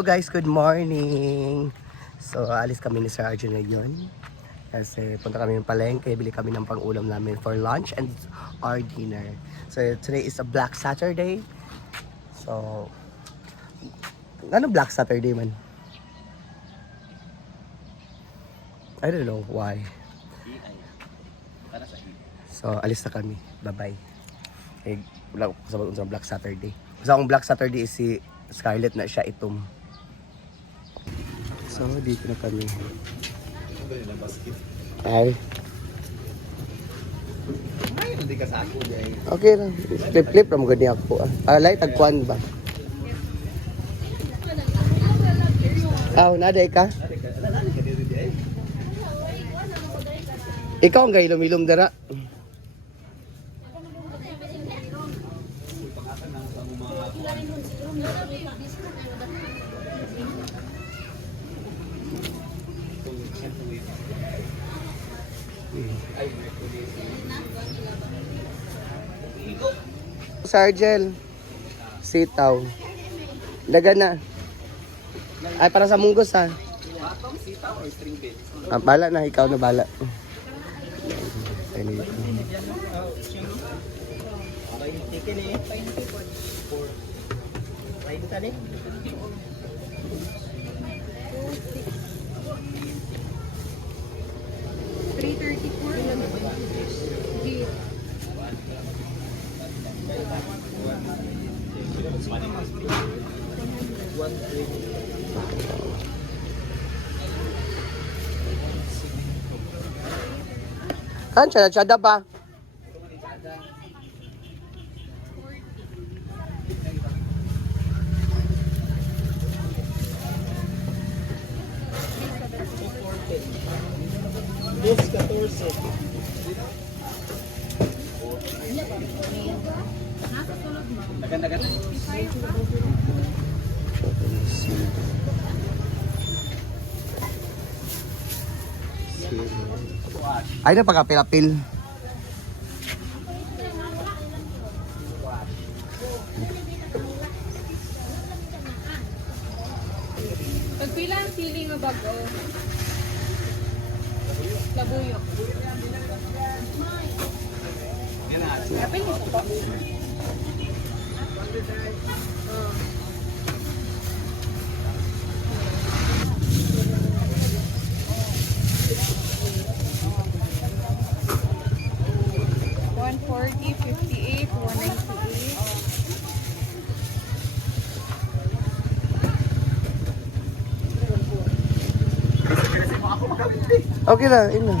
Hello guys, good morning. So alis kami ni Sir Arjun ngayon kasi punta kami ng palengke, bili kami ng pang-ulam namin for lunch and our dinner. So today is a Black Saturday. So ano Black Saturday man? I don't know why. So alis na kami. Bye-bye. Eh, wala ko kasabot sa Black Saturday. Sa akong Black Saturday is si Scarlett na siya itom. So, dito na kami. Ay. Hindi ka sa ako, Jay. Okay lang. Flip-flip lang gani ako. Alay, tagkuan ba? Naday ka? Ikaw ang gailom-ilom dara. Sargel, sitaw. Dagan na. Ay, para sa munggos ha. Batong sitaw or string beans? Bala na, ikaw na bala. Kan, tsada pa. Dos 14. Dagan-dagan. Ay na pagkapil-apil. Pagpila ang feeling mo bago? Labuyo. Yan na. Kapil mo po. Okay lang, ina.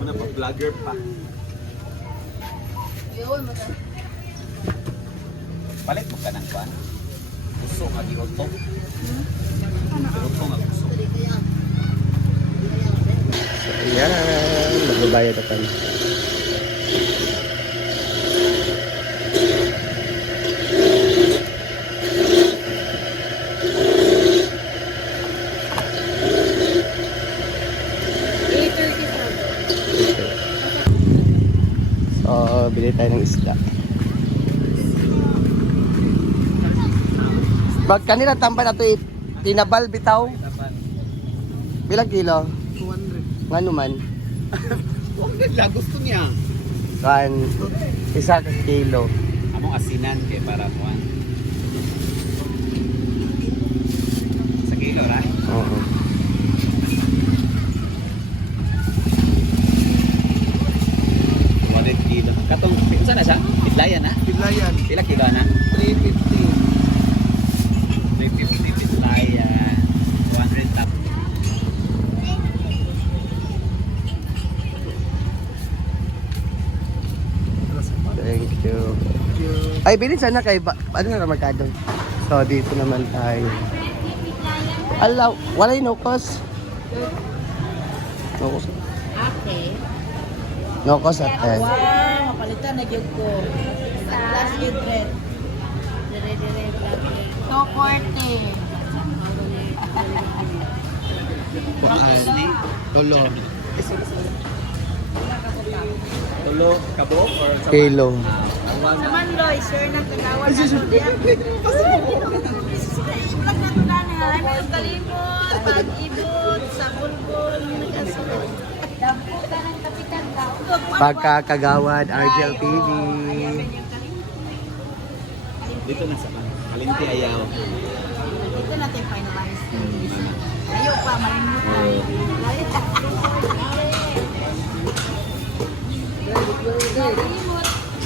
Muna pa vlogger pa. Palit mo ka ng kwan. Gusto nga giroto. Giroto nga gusto. So, ayan. Magbabayad na kami. So, bili tayo ng isda. Pag kanina tampan na ito, tinabal bitaw. Bilang kilo? 200. Nga naman. 200 lang gusto niya. Kan, isa ka kilo. Among asinan kay para mo. Sa kilo, right? Oo. Kilo. Katong, saan na siya? Pitlayan na? Piglayan. Pila kilo na? 350. 350 pitlayan. 200 tap. Thank you. Ay, bilhin sana kay ano na magkado. So, dito naman tayo. Alaw, wala yung no cost. No cost. Okay. No cost at Wow, mapalitan na gyud ko. Plus hydret. Dire-dire vlog. 240. Tulo. Tulo, kabok, or sa Kilo. Sa Manloy, sir, ng kagawan na doon yan. Iulag na doon na nga. Ay, may kalimot, pag-ibot, sa bulbol, nagkasunod. Pagkakagawad, RGL TV. dito na sa Kalinti Ayaw. Ito natin finalize. Ayaw pa, malimut na.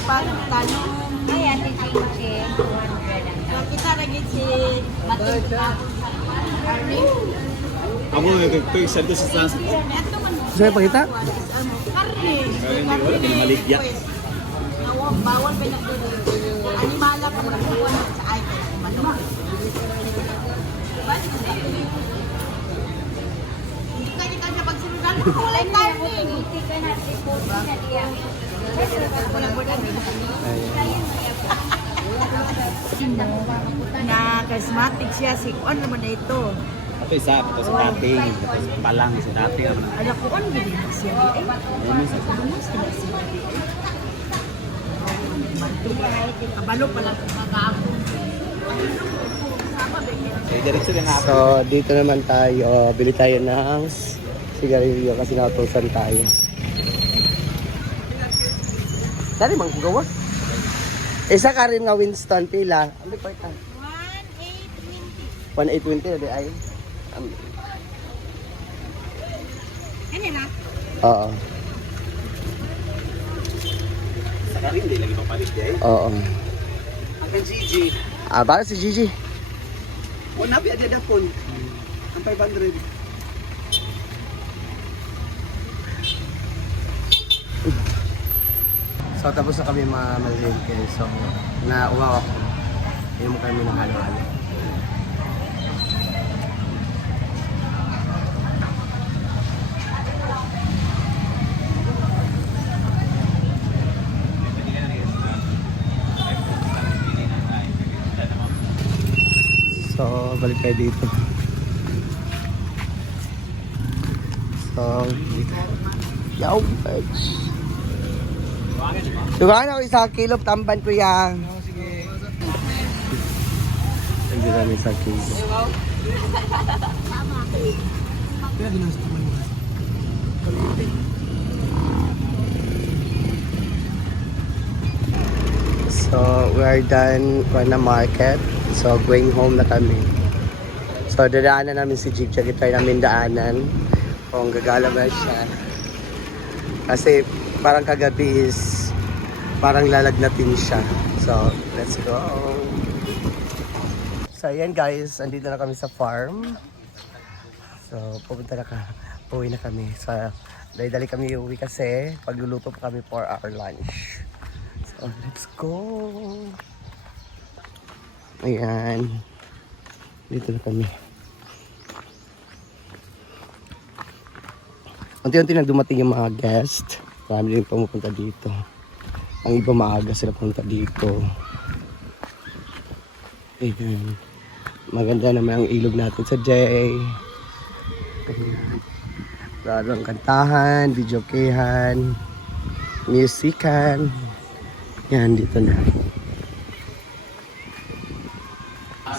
Parang tanong. Ay, ate Chiche, 200 Kita lagi si Matilda. Amo ito yung santo sa sas. Ito man. Sa'yo pakita? Karne. Wala, may maligya. Bawal pa na animala pa mo sa ay manok. Hindi ka siya pagsinudan ko wala timing. Buti ka na, si Pogi na diya. Na charismatic siya si on naman na ito. Ito isa, ito sa dating. Tapos palang sa dating. Ala ko on gid siya di ay. Ano sa Kabalo pala kagaako. Eh, diretso din ako. So, dito naman tayo. Bili tayo ng sigarilyo kasi nakatusan tayo. Dari mang gawa. Isa ka rin nga Winston pila. Ano pa ito? 1820 na ay. Ano na? Oo. Sa karin, hindi lagi mapalit di ay. Oo. Ang Gigi. Para si Gigi. Wala pa ada dapon. Ang 500. So, tapos na kami mamalingke. So, nauwaw ako. Yung kami ng halo-halo. So, balik tayo dito. So, yaw, birds. Sugaan ako isang kilo, tamban ko yan. Hindi kami isang kilo. So, we are done on the market. So, going home na kami. So, dadaanan namin si Jig. Try namin daanan kung gagala ba siya. Kasi parang kagabi is parang lalagnatin siya. So, let's go. So, ayan guys. Andito na kami sa farm. So, pupunta na uwi na kami. So, dali-dali kami uwi kasi pagluluto pa kami for our lunch. So, let's go. Ayan. Dito na kami. Unti-unti na dumating yung mga guest. Marami din pumupunta dito. Ang iba maaga sila pumunta dito. Ayan. Maganda naman ang ilog natin sa Jay. Ayan. Lalo ang kantahan, videokehan, musican. Yan, dito na.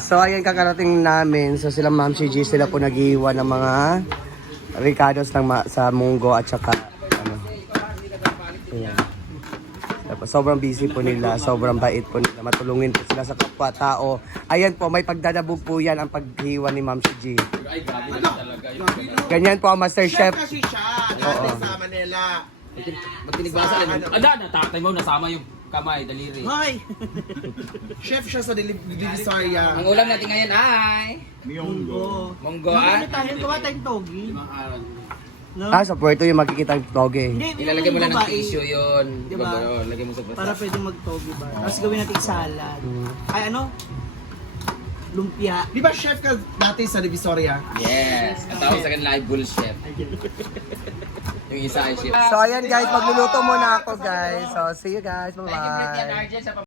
So, ayan kakarating namin. So, sila Ma'am Gigi, sila po nag-iwan ng mga ricados ng sa munggo at saka ano. Ayan. Tapos, sobrang busy po nila, sobrang bait po nila. Matulungin po sila sa kapwa-tao. Ayan po, may pagdadabog po yan ang paghiwa ni Ma'am Gigi. Ganyan po ang Master Chef. Kasi siya, dati sa Manila. Magtinigbasa rin. Natatay mo, nasama yung kamay, daliri. Hoy! Chef siya sa Divisoria. Ang ulam natin ngayon ay... Miyonggo. Monggo ah. Tayo gawa tayong togi. Sa Puerto yung makikita ang toge. Ilalagay mo lang ng tissue yun. Diba? Lagay mo sa basa. Para pwedeng mag-togi ba. Tapos gawin natin salad. Ay ano? Lumpia. Di ba chef ka dati sa Divisoria? Yes. Ang tawag sa kanila ay bull chef. Yung isa ay chef. So ayan guys, magluluto muna ako guys. So see you guys. Bye-bye.